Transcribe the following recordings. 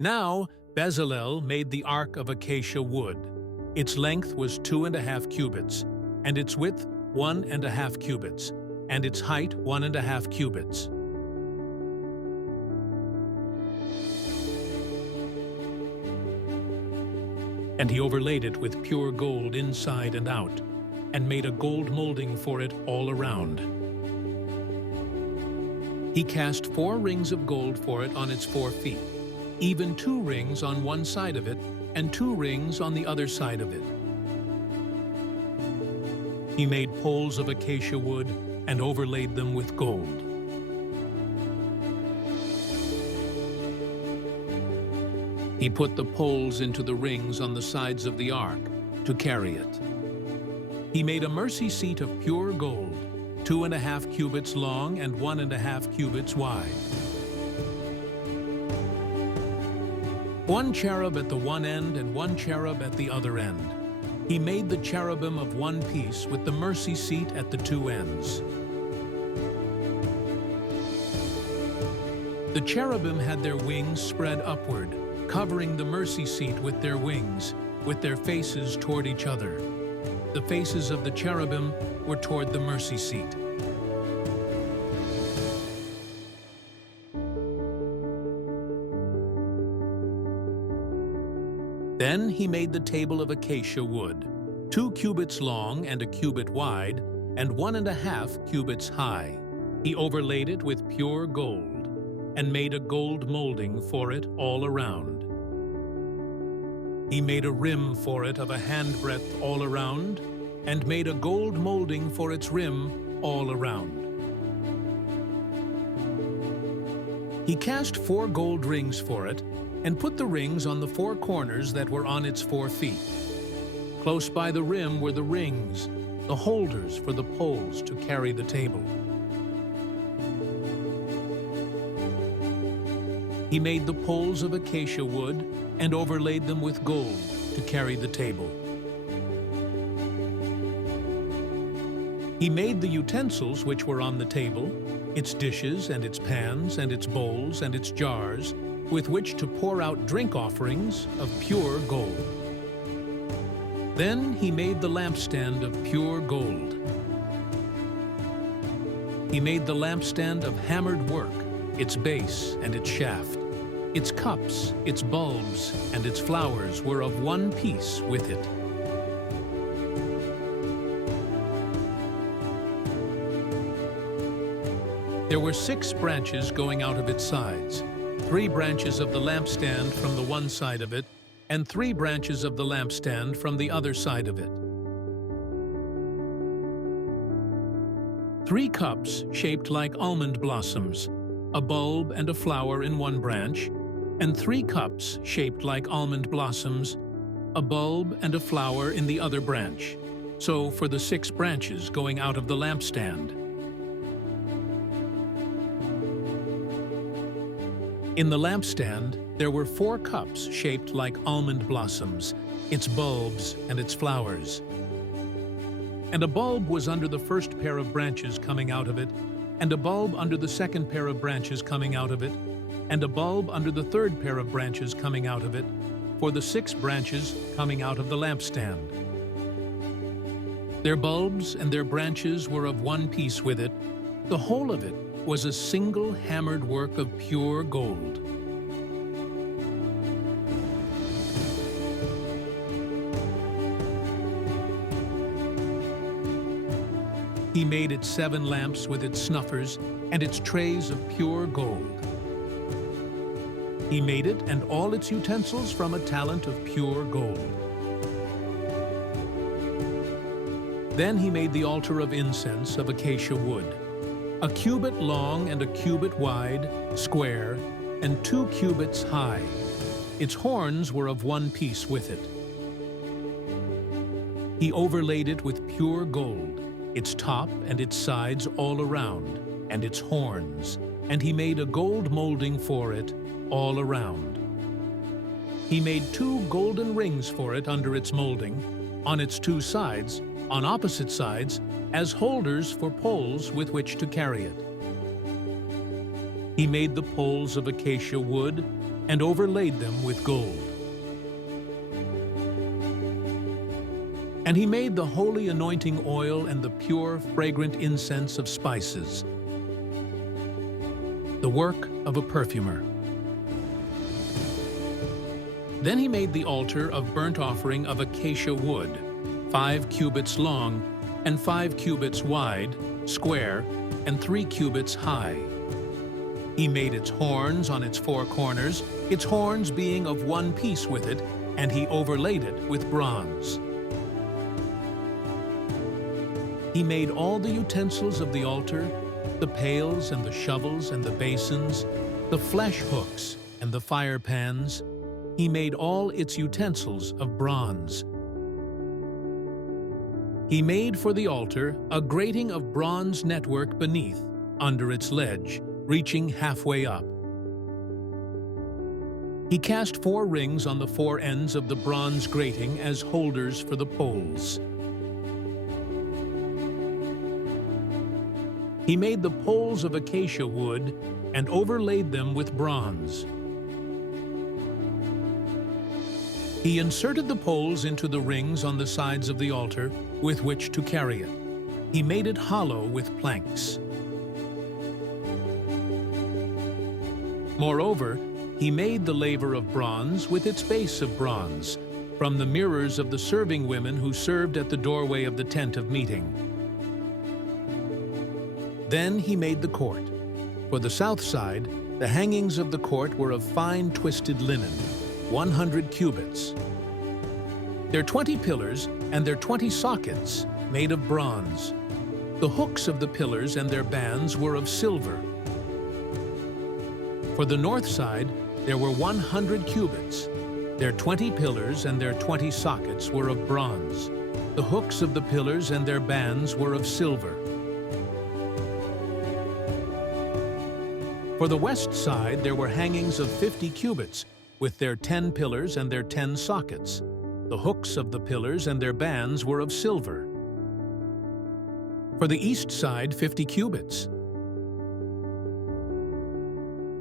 Now Bezalel made the ark of acacia wood. Its length was 2.5 cubits, and its width 1.5 cubits, and its height 1.5 cubits. And he overlaid it with pure gold inside and out, and made a gold molding for it all around. He cast 4 rings of gold for it on its 4 feet, even 2 rings on one side of it, and 2 rings on the other side of it. He made poles of acacia wood and overlaid them with gold. He put the poles into the rings on the sides of the ark to carry it. He made a mercy seat of pure gold, 2.5 cubits long and 1.5 cubits wide. 1 cherub at the one end and 1 cherub at the other end. He made the cherubim of one piece with the mercy seat at the 2 ends. The cherubim had their wings spread upward, covering the mercy seat with their wings, with their faces toward each other. The faces of the cherubim were toward the mercy seat. Then he made the table of acacia wood, 2 cubits long and 1 cubit wide, and 1.5 cubits high. He overlaid it with pure gold, and made a gold molding for it all around. He made a rim for it of a handbreadth all around, and made a gold molding for its rim all around. He cast 4 gold rings for it, and put the rings on the 4 corners that were on its 4 feet. Close by the rim were the rings, the holders for the poles to carry the table. He made the poles of acacia wood and overlaid them with gold to carry the table. He made the utensils which were on the table, its dishes and its pans and its bowls and its jars, with which to pour out drink offerings of pure gold. Then he made the lampstand of pure gold. He made the lampstand of hammered work, its base and its shaft. Its cups, its bulbs, and its flowers were of one piece with it. There were 6 branches going out of its sides, 3 branches of the lampstand from the one side of it, and 3 branches of the lampstand from the other side of it. 3 cups shaped like almond blossoms, a bulb and a flower in one branch, and 3 cups shaped like almond blossoms, a bulb and a flower in the other branch. So for the 6 branches going out of the lampstand. In the lampstand, there were 4 cups shaped like almond blossoms, its bulbs and its flowers. And a bulb was under the first pair of branches coming out of it, and a bulb under the second pair of branches coming out of it, and a bulb under the third pair of branches coming out of it, for the 6 branches coming out of the lampstand. Their bulbs and their branches were of one piece with it. The whole of it was a single hammered work of pure gold. He made its 7 lamps with its snuffers and its trays of pure gold. He made it and all its utensils from a talent of pure gold. Then he made the altar of incense of acacia wood, 1 cubit long and 1 cubit wide, square, and 2 cubits high. Its horns were of one piece with it. He overlaid it with pure gold, its top and its sides all around, and its horns, and he made a gold molding for it all around. He made 2 golden rings for it under its molding, on its 2 sides, on opposite sides, as holders for poles with which to carry it. He made the poles of acacia wood, and overlaid them with gold. And he made the holy anointing oil and the pure, fragrant incense of spices, the work of a perfumer. Then he made the altar of burnt offering of acacia wood, 5 cubits long and 5 cubits wide, square, and 3 cubits high. He made its horns on its 4 corners, its horns being of one piece with it, and he overlaid it with bronze. He made all the utensils of the altar, the pails and the shovels and the basins, the flesh hooks and the fire pans. He made all its utensils of bronze. He made for the altar a grating of bronze network beneath, under its ledge, reaching halfway up. He cast 4 rings on the 4 ends of the bronze grating as holders for the poles. He made the poles of acacia wood and overlaid them with bronze. He inserted the poles into the rings on the sides of the altar with which to carry it. He made it hollow with planks. Moreover, he made the laver of bronze with its base of bronze, from the mirrors of the serving women who served at the doorway of the tent of meeting. Then he made the court. For the south side, the hangings of the court were of fine twisted linen, 100 cubits. Their 20 pillars and their 20 sockets made of bronze. The hooks of the pillars and their bands were of silver. For the north side, there were 100 cubits. Their 20 pillars and their 20 sockets were of bronze. The hooks of the pillars and their bands were of silver. For the west side, there were hangings of 50 cubits, with their 10 pillars and their 10 sockets. The hooks of the pillars and their bands were of silver. For the east side, 50 cubits.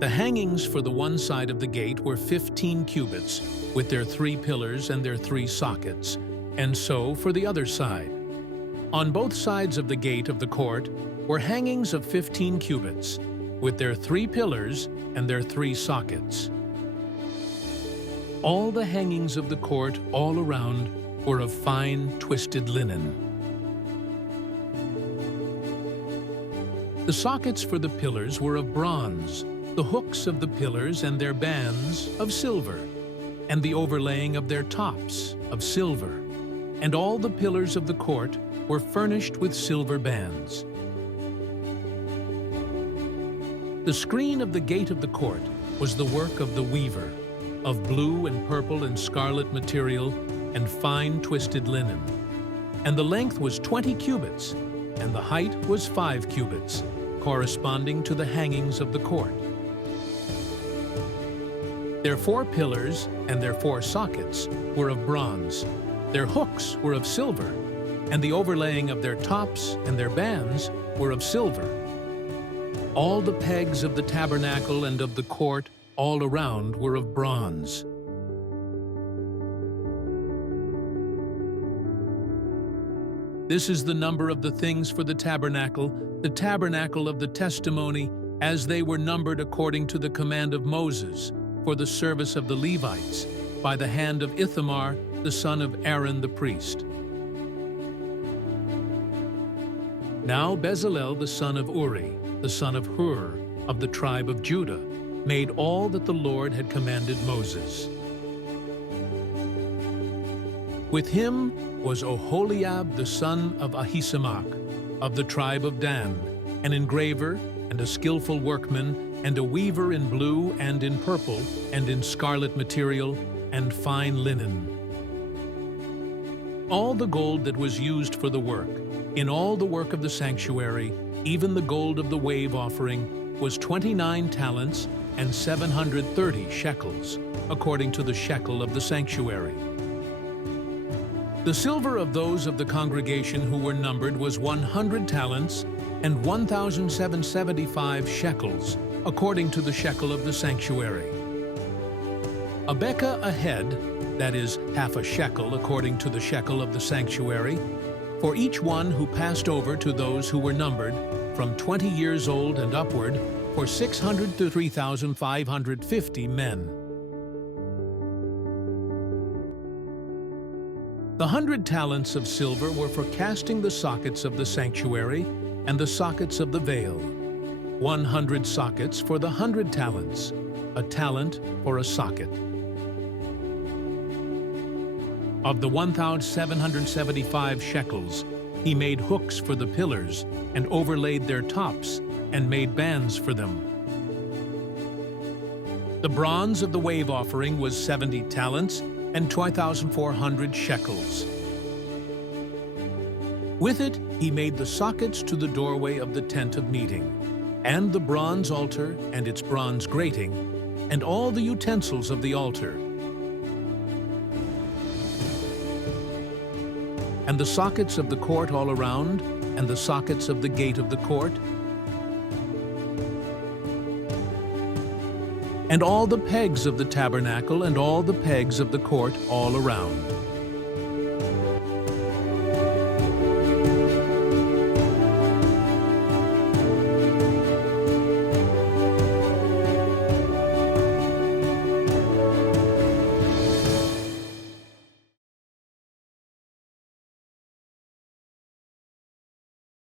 The hangings for the one side of the gate were 15 cubits, with their 3 pillars and their 3 sockets, and so for the other side. On both sides of the gate of the court were hangings of 15 cubits, with their 3 pillars and their 3 sockets. All the hangings of the court all around were of fine twisted linen. The sockets for the pillars were of bronze, the hooks of the pillars and their bands of silver, and the overlaying of their tops of silver, and all the pillars of the court were furnished with silver bands. The screen of the gate of the court was the work of the weaver, of blue and purple and scarlet material and fine twisted linen. And the length was 20 cubits, and the height was 5 cubits, corresponding to the hangings of the court. Their 4 pillars and their 4 sockets were of bronze. Their hooks were of silver, and the overlaying of their tops and their bands were of silver. All the pegs of the tabernacle and of the court all around were of bronze. This is the number of the things for the tabernacle of the testimony, as they were numbered according to the command of Moses, for the service of the Levites, by the hand of Ithamar, the son of Aaron the priest. Now Bezalel the son of Uri, the son of Hur, of the tribe of Judah, made all that the Lord had commanded Moses. With him was Oholiab the son of Ahisamach, of the tribe of Dan, an engraver and a skillful workman, and a weaver in blue and in purple and in scarlet material and fine linen. All the gold that was used for the work, in all the work of the sanctuary, even the gold of the wave offering, was 29 talents and 730 shekels, according to the shekel of the sanctuary. The silver of those of the congregation who were numbered was 100 talents and 1,775 shekels, according to the shekel of the sanctuary. A bekah a head, that is, half a shekel according to the shekel of the sanctuary, for each one who passed over to those who were numbered, from 20 years old and upward, for 600 to 3,550 men. The 100 talents of silver were for casting the sockets of the sanctuary and the sockets of the veil. 100 sockets for the 100 talents, a talent for a socket. Of the 1,775 shekels, he made hooks for the pillars and overlaid their tops and made bands for them. The bronze of the wave offering was 70 talents and 2,400 shekels. With it, he made the sockets to the doorway of the tent of meeting, and the bronze altar and its bronze grating, and all the utensils of the altar, and the sockets of the court all around, and the sockets of the gate of the court, and all the pegs of the tabernacle and all the pegs of the court all around.